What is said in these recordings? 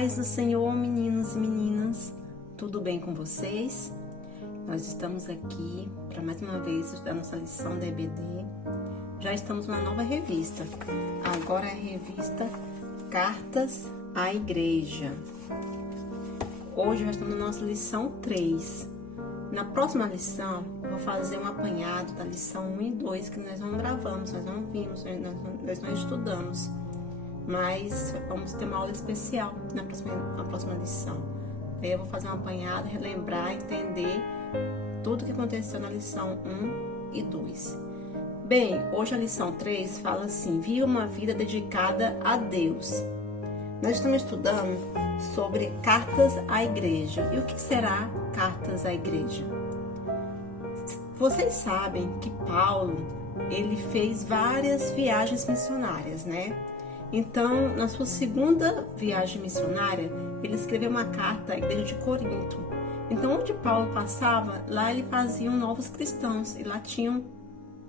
paz do Senhor, meninos e meninas, tudo bem com vocês? Nós estamos aqui para mais uma vez estudar nossa lição da EBD. Já estamos numa nova revista, agora é a revista Cartas à Igreja. Hoje já estamos na nossa lição 3. Na próxima lição, eu vou fazer um apanhado da lição 1 e 2, que nós não gravamos, nós não vimos, nós não estudamos. Mas vamos ter uma aula especial na próxima lição. Aí eu vou fazer um apanhado, relembrar, entender tudo que aconteceu na lição 1 e 2. Bem, hoje a lição 3 fala assim: viva uma vida dedicada a Deus. Nós estamos estudando sobre cartas à igreja. E o que será cartas à igreja? Vocês sabem que Paulo, ele fez várias viagens missionárias, né? Então, na sua segunda viagem missionária, ele escreveu uma carta à igreja de Corinto. Então, onde Paulo passava, lá ele fazia novos cristãos, e lá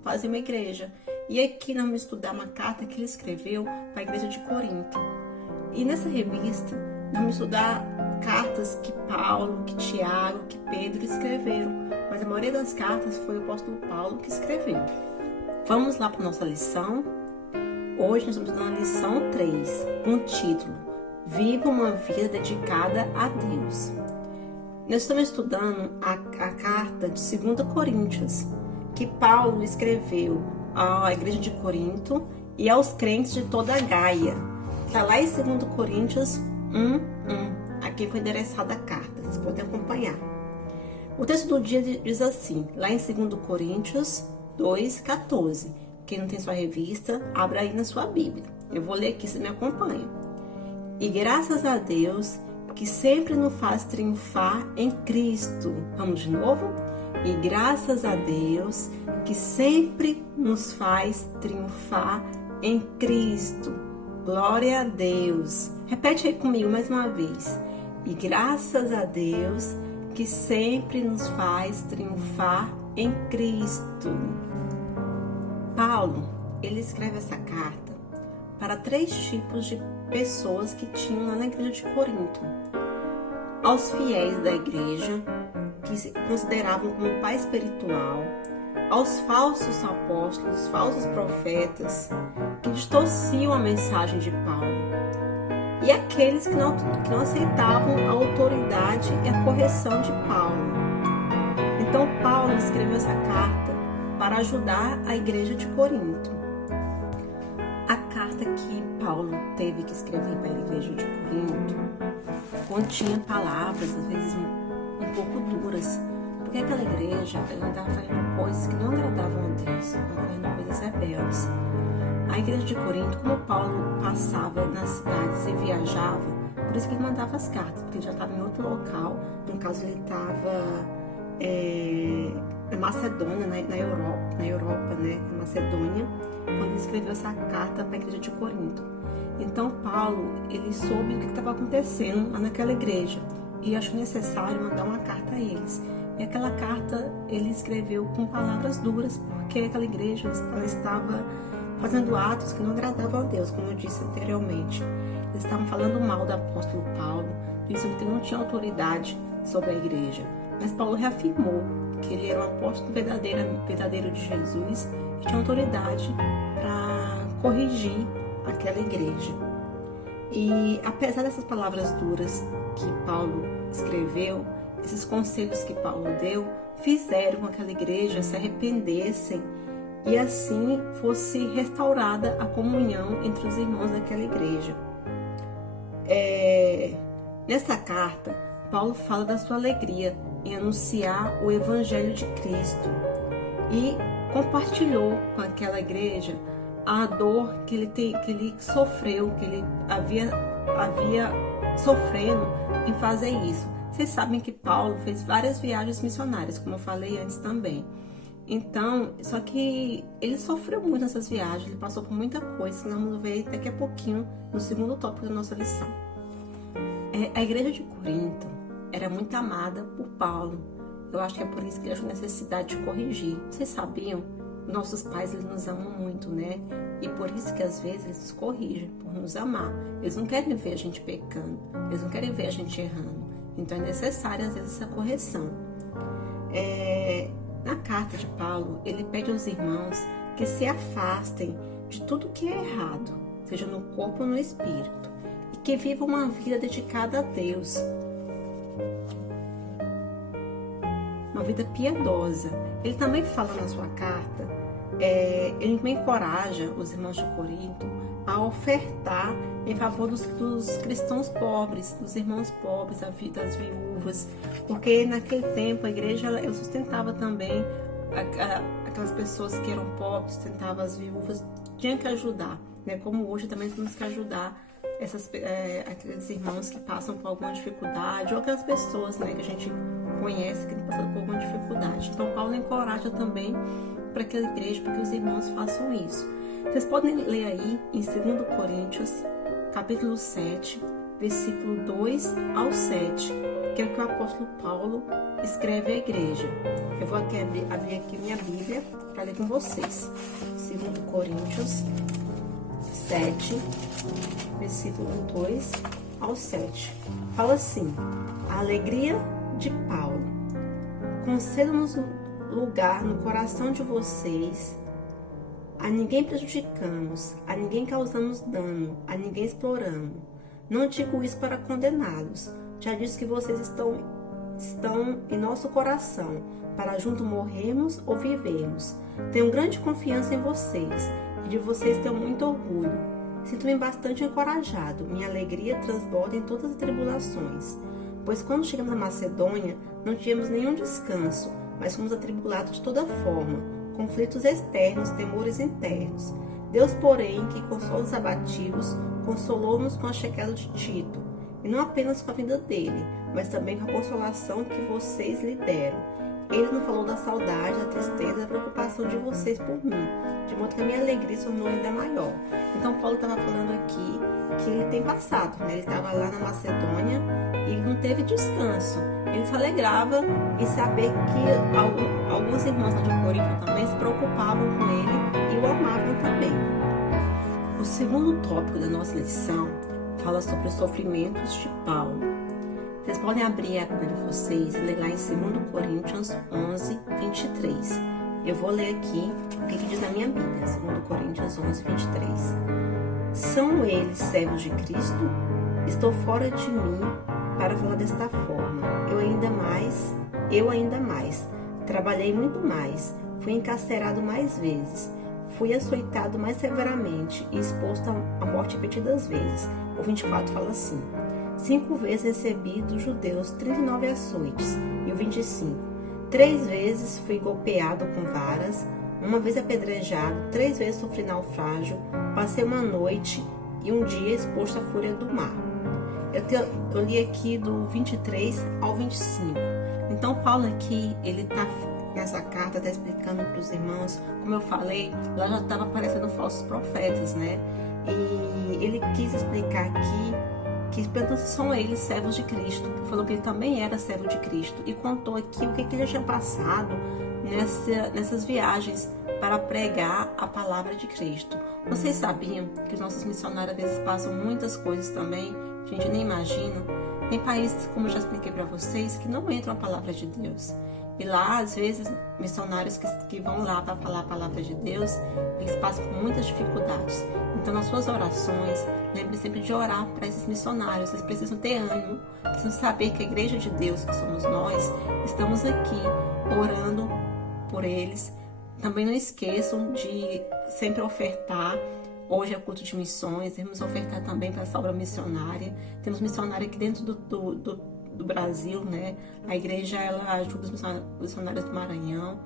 fazia uma igreja. E aqui nós vamos estudar uma carta que ele escreveu para a igreja de Corinto. E nessa revista, nós vamos estudar cartas que Paulo, que Tiago, que Pedro escreveram. Mas a maioria das cartas foi o apóstolo Paulo que escreveu. Vamos lá para a nossa lição. Hoje nós estamos estudando a lição 3, com o título Viva uma vida dedicada a Deus. Nós estamos estudando a carta de 2 Coríntios, que Paulo escreveu à igreja de Corinto e aos crentes de toda a Gaia. Está lá em 2 Coríntios 1:1. Aqui foi endereçada a carta, vocês podem acompanhar. O texto do dia diz assim, lá em 2 Coríntios 2:14. Quem não tem sua revista, abra aí na sua Bíblia. Eu vou ler aqui, você me acompanha. E graças a Deus, que sempre nos faz triunfar em Cristo. Vamos de novo? E graças a Deus, que sempre nos faz triunfar em Cristo. Glória a Deus. Repete aí comigo mais uma vez. E graças a Deus, que sempre nos faz triunfar em Cristo. Paulo, ele escreve essa carta para 3 tipos de pessoas que tinham lá na igreja de Corinto. Aos fiéis da igreja, que se consideravam como pai espiritual, aos falsos apóstolos, falsos profetas, que distorciam a mensagem de Paulo, e aqueles que não aceitavam a autoridade e a correção de Paulo. Então, Paulo escreveu essa carta para ajudar a igreja de Corinto. A carta que Paulo teve que escrever para a igreja de Corinto continha palavras, às vezes um pouco duras, porque aquela igreja ela estava fazendo coisas que não agradavam a Deus, estava fazendo coisas rebeldes. A igreja de Corinto, como Paulo passava nas cidades e viajava, por isso que ele mandava as cartas, porque ele já estava em outro local, no caso ele estava na Macedônia, na Europa, né, na Macedônia, quando ele escreveu essa carta para a igreja de Corinto. Então Paulo, ele soube o que estava acontecendo lá naquela igreja e achou necessário mandar uma carta a eles. E aquela carta ele escreveu com palavras duras, porque aquela igreja ela estava fazendo atos que não agradavam a Deus, como eu disse anteriormente. Eles estavam falando mal do apóstolo Paulo, dizendo que ele não tinha autoridade sobre a igreja. Mas Paulo reafirmou que ele era um apóstolo verdadeiro de Jesus e tinha autoridade para corrigir aquela igreja. E apesar dessas palavras duras que Paulo escreveu, esses conselhos que Paulo deu, fizeram com que aquela igreja se arrependessem e assim fosse restaurada a comunhão entre os irmãos daquela igreja. Nessa carta, Paulo fala da sua alegria em anunciar o Evangelho de Cristo e compartilhou com aquela igreja a dor que ele sofreu, que ele havia sofrendo em fazer isso. Vocês sabem que Paulo fez várias viagens missionárias, como eu falei antes também. Então, só que ele sofreu muito nessas viagens, ele passou por muita coisa, que nós vamos ver daqui a pouquinho no segundo tópico da nossa lição. A igreja de Corinto era muito amada por Paulo. Eu acho que é por isso que ele achou necessidade de corrigir. Vocês sabiam nossos pais, eles nos amam muito, né? E por isso que às vezes eles nos corrigem, por nos amar. Eles não querem ver a gente pecando, eles não querem ver a gente errando. Então é necessária às vezes essa correção. Na carta de Paulo, ele pede aos irmãos que se afastem de tudo que é errado, seja no corpo ou no espírito, e que vivam uma vida dedicada a Deus, uma vida piedosa. Ele também fala na sua carta, ele me encoraja os irmãos de Corinto a ofertar em favor dos cristãos pobres, dos irmãos pobres, das viúvas, porque naquele tempo a igreja ela sustentava também aquelas pessoas que eram pobres, sustentava as viúvas, tinha que ajudar, né? Como hoje também temos que ajudar aqueles irmãos que passam por alguma dificuldade, ou aquelas pessoas, né, que a gente conhece que passam por alguma dificuldade. Então Paulo encoraja também para que a igreja, para que os irmãos façam isso. Vocês podem ler aí em 2 Coríntios, capítulo 7, versículo 2 ao 7, que é o que o apóstolo Paulo escreve à igreja. Eu vou abrir aqui minha Bíblia para ler com vocês. 2 Coríntios 7, versículo 2 ao 7. Fala assim: a alegria de Paulo. Conceda-nos lugar no coração de vocês. A ninguém prejudicamos, a ninguém causamos dano, a ninguém exploramos. Não digo isso para condená-los. Já disse que vocês estão em nosso coração, para junto morrermos ou vivermos. Tenho grande confiança em vocês, e de vocês tenho muito orgulho. Sinto-me bastante encorajado, minha alegria transborda em todas as tribulações. Pois quando chegamos à Macedônia, não tínhamos nenhum descanso, mas fomos atribulados de toda forma, conflitos externos, temores internos. Deus, porém, que consola os abatidos, consolou-nos com a chegada de Tito, e não apenas com a vinda dele, mas também com a consolação que vocês lhe deram. Ele não falou da saudade, da tristeza, da preocupação de vocês por mim, de modo que a minha alegria se tornou ainda maior. Então Paulo estava falando aqui que ele tem passado, né? Ele estava lá na Macedônia e ele não teve descanso. Ele se alegrava em saber que alguns irmãos lá de Corinto também se preocupavam com ele e o amavam também. O segundo tópico da nossa lição fala sobre os sofrimentos de Paulo. Vocês podem abrir a Bíblia de vocês e ler lá em 2 Coríntios 11, 23. Eu vou ler aqui o que diz na minha Bíblia, 2 Coríntios 11, 23. São eles servos de Cristo? Estou fora de mim para falar desta forma. Eu ainda mais. Trabalhei muito mais. Fui encarcerado mais vezes. Fui açoitado mais severamente e exposto à morte repetidas vezes. O 24 fala assim: 5 vezes recebi dos judeus 39 açoites. E o 25: 3 vezes fui golpeado com varas, 1 vez apedrejado, 3 vezes sofri naufrágio, passei uma noite e um dia exposto à fúria do mar. Eu li aqui do 23 ao 25. Então Paulo aqui, ele está nessa carta, está explicando para os irmãos, como eu falei, lá já estava aparecendo falsos profetas, né? E ele quis explicar aqui que portanto são eles servos de Cristo. Ele falou que ele também era servo de Cristo e contou aqui o que ele já tinha passado nessas viagens para pregar a palavra de Cristo. Vocês sabiam que os nossos missionários às vezes passam muitas coisas também, a gente nem imagina. Tem países, como eu já expliquei para vocês, que não entram a palavra de Deus. E lá, às vezes, missionários que vão lá para falar a palavra de Deus, eles passam por muitas dificuldades. Então, nas suas orações, lembre sempre de orar para esses missionários. Eles precisam ter ânimo, precisam saber que a igreja de Deus, que somos nós, estamos aqui orando por eles. Também não esqueçam de sempre ofertar. Hoje é culto de missões, devemos ofertar também para essa obra missionária. Temos missionário aqui dentro do Brasil, né? A igreja, ela ajuda os missionários do Maranhão.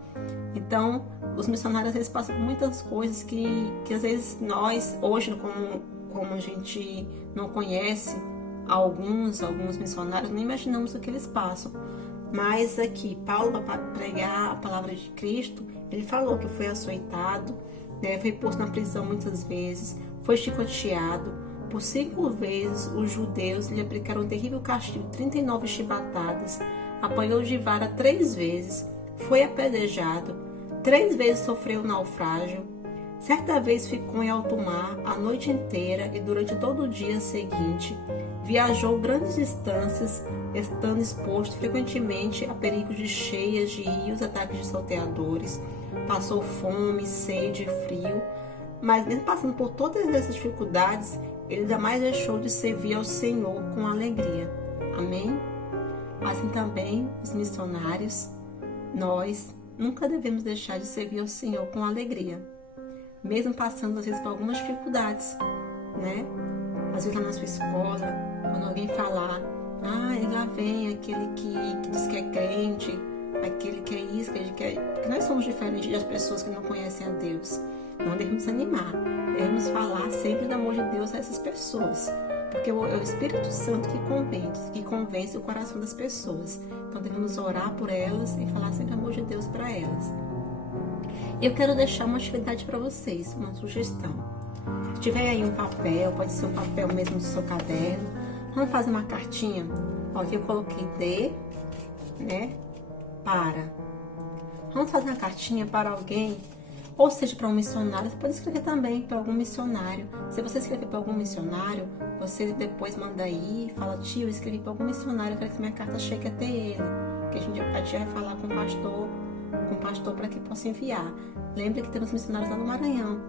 Então, os missionários, eles passam por muitas coisas que às vezes nós, hoje, como a gente não conhece alguns missionários, nem imaginamos o que eles passam. Mas aqui, Paulo, para pregar a palavra de Cristo, ele falou que foi açoitado, né? Foi posto na prisão muitas vezes, foi chicoteado. Por 5 vezes, os judeus lhe aplicaram um terrível castigo, 39 chibatadas, apanhou de vara 3 vezes, foi apedrejado, 3 vezes sofreu naufrágio. Certa vez ficou em alto mar a noite inteira e durante todo o dia seguinte viajou grandes distâncias, estando exposto frequentemente a perigos de cheias de rios, ataques de salteadores. Passou fome, sede e frio, mas mesmo passando por todas essas dificuldades, ele jamais deixou de servir ao Senhor com alegria. Amém? Assim também, os missionários, nós nunca devemos deixar de servir ao Senhor com alegria, mesmo passando às vezes por algumas dificuldades, né? Às vezes na sua escola, quando alguém falar, lá vem aquele que diz que é crente, aquele que é isso, aquele que é... Porque nós somos diferentes das pessoas que não conhecem a Deus. Não devemos animar, devemos falar sempre do amor de Deus a essas pessoas, porque é o Espírito Santo que convence o coração das pessoas. Então devemos orar por elas e falar sempre o amor de Deus para elas. E eu quero deixar uma atividade para vocês, uma sugestão. Se tiver aí um papel, pode ser um papel mesmo do seu caderno, vamos fazer uma cartinha. Ó, aqui eu coloquei D, né, para. Vamos fazer uma cartinha para alguém, ou seja, para um missionário. Você pode escrever também para algum missionário. Se você escrever para algum missionário, você depois manda aí, fala, tio, eu escrevi para algum missionário, eu quero que minha carta chegue até ele. Que a gente vai falar com o pastor para que possa enviar. Lembre que temos missionários lá no Maranhão.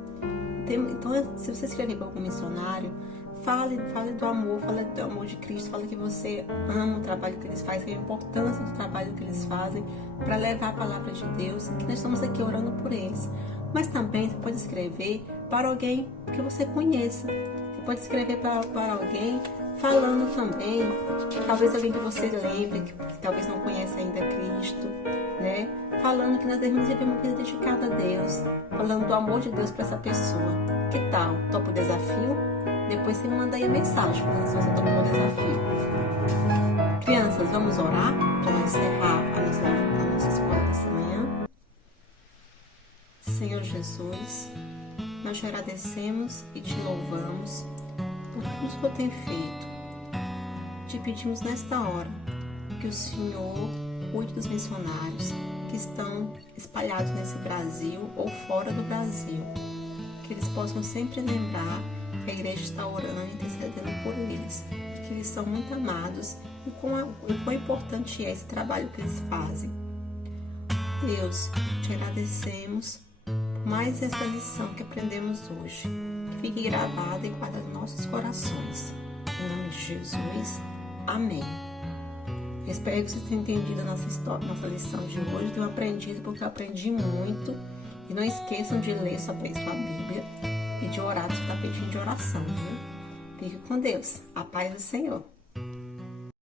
Então, se você escrever para algum missionário, fale do amor de Cristo, fale que você ama o trabalho que eles fazem, a importância do trabalho que eles fazem para levar a palavra de Deus, que nós estamos aqui orando por eles. Mas também você pode escrever para alguém que você conheça. Você pode escrever para alguém falando também, talvez alguém que você lembre, que talvez não conheça ainda Cristo, né? Falando que nós devemos viver uma vida dedicada a Deus, falando do amor de Deus para essa pessoa. Que tal? Topa o desafio? Depois você me manda aí a mensagem falando se você topou o desafio. Crianças, vamos orar para encerrar a nossa escola dessa manhã. Senhor Jesus, nós te agradecemos e te louvamos por tudo que o Senhor tem feito. Te pedimos nesta hora que o Senhor cuide dos missionários que estão espalhados nesse Brasil ou fora do Brasil. Que eles possam sempre lembrar que a igreja está orando e intercedendo por eles, que eles são muito amados e quão importante é esse trabalho que eles fazem. Deus, te agradecemos por mais essa lição que aprendemos hoje, que fique gravada e guardada nos nossos corações. Em nome de Jesus, amém. Eu espero que vocês tenham entendido a nossa lição de hoje, tenham aprendido, porque eu aprendi muito. E não esqueçam de ler sua Bíblia e de orar no seu tapetinho de oração, viu? Fique com Deus. A paz do Senhor.